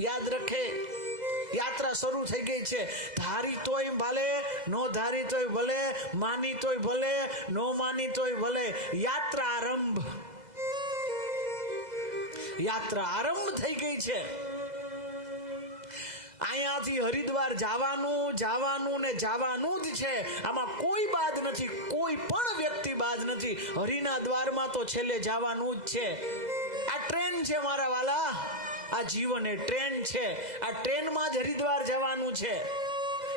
યાદ રખે. યાત્રા શરૂ થઈ ગઈ છે. ધારી તોય ભલે, નો ધારી તોય ભલે, માની તોય ભલે, નો માની તોય ભલે, યાત્રા આરંભ. યાત્રા આરંભ થઈ ગઈ છે. અહીંયાથી હરિદ્વાર જવાનું ને જવાનું જ છે. આમાં કોઈ બાદ નથી, કોઈ પણ વ્યક્તિ બાદ નથી. હરિના દ્વારમાં તો છેલ્લે જવાનું જ છે. આ ટ્રેન છે મારા વાલા, આ જીવન એ ટ્રેન છે. આ ટ્રેનમાં જ હરિદ્વાર જવાનું છે.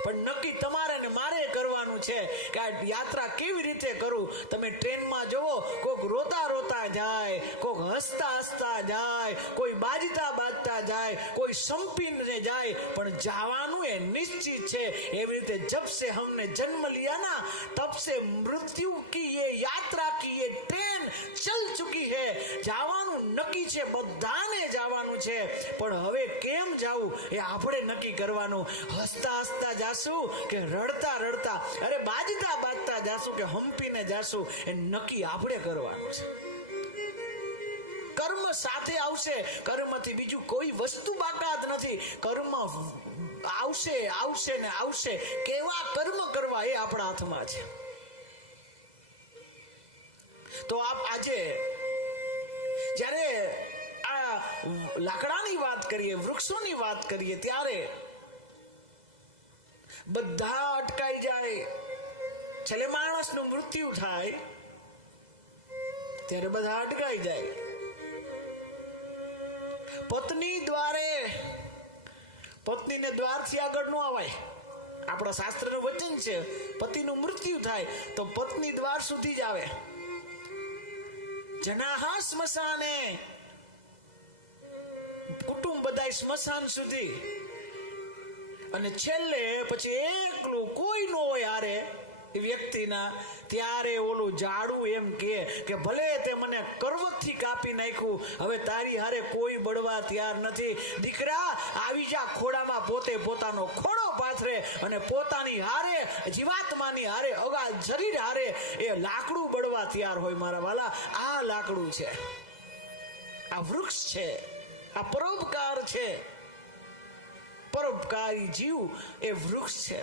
પણ નક્કી તમારે ને મારે કરવાનું છે કે આ યાત્રા કેવી રીતે કરું. તમે ટ્રેનમાં જુઓ, કોક રોતા રોતા જાય, કોક હસતા હસતા જાય, કોઈ બાજતા બાજતા જાય, કોઈ સંપીને જાય, પણ જવાનું એ નિશ્ચિત છે. એવી રીતે જબ સે હમને જન્મ लिया ना तब से मृत्यु की ये यात्रा की ये ट्रेन चल चुकी है. જવાનું નક્કી છે, બધાને જવાનું છે. પણ હવે કેમ જાવું એ આપણે નક્કી કરવાનું. હસતા હસતા જાશું કે રડતા રડતા, અરે બાજતા બાજતા જાશું કે હંપીને જાશું, એ નક્કી આપણે કરવાનું છે. કર્મ સાથે આવશે. કર્મથી બીજું કોઈ વસ્તુ બાકાત નથી. કર્મ આવશે આવશે ને આવશે. કેવા કર્મ કરવા એ આપણા હાથમાં છે. તો આપ આજે જ્યારે આ લાકડાની વાત કરીએ, વૃક્ષોની વાત કરીએ, ત્યારે બધા અટકાઈ જાય. છેલ્લે માણસનું મૃત્યુ થાય ત્યારે બધા અટકાઈ જાય. પત્ની દ્વારે, પત્નીને દ્વારથી આગળ ન આવાય. આપણા શાસ્ત્રનું વચન છે, પતિનું મૃત્યુ થાય તો પત્ની દ્વાર સુધી જ આવે. જનાહા સ્મશાને, કુટુંબ બધા સ્મશાન સુધી. અને છેલ્લે પછી એકલું કોઈ ન હોય હારે એ વ્યક્તિના, ત્યારે ઓલું ઝાડું એમ કે ભલે તે મને કરવતથી કાપી નાખ્યું, હવે તારી હારે કોઈ બળવા તૈયાર નથી. દીકરા આવી જા ખોડામાં, પોતે પોતાનો ખોડો પાથરે અને પોતાની હારે, જીવાત્માની હારે, અગા શરીર હારે એ લાકડું બળવા તૈયાર હોય. મારા વાલા, આ લાકડું છે, આ વૃક્ષ છે, આ પરોપકાર છે. પરોપકારી જીવ એ વૃક્ષ છે.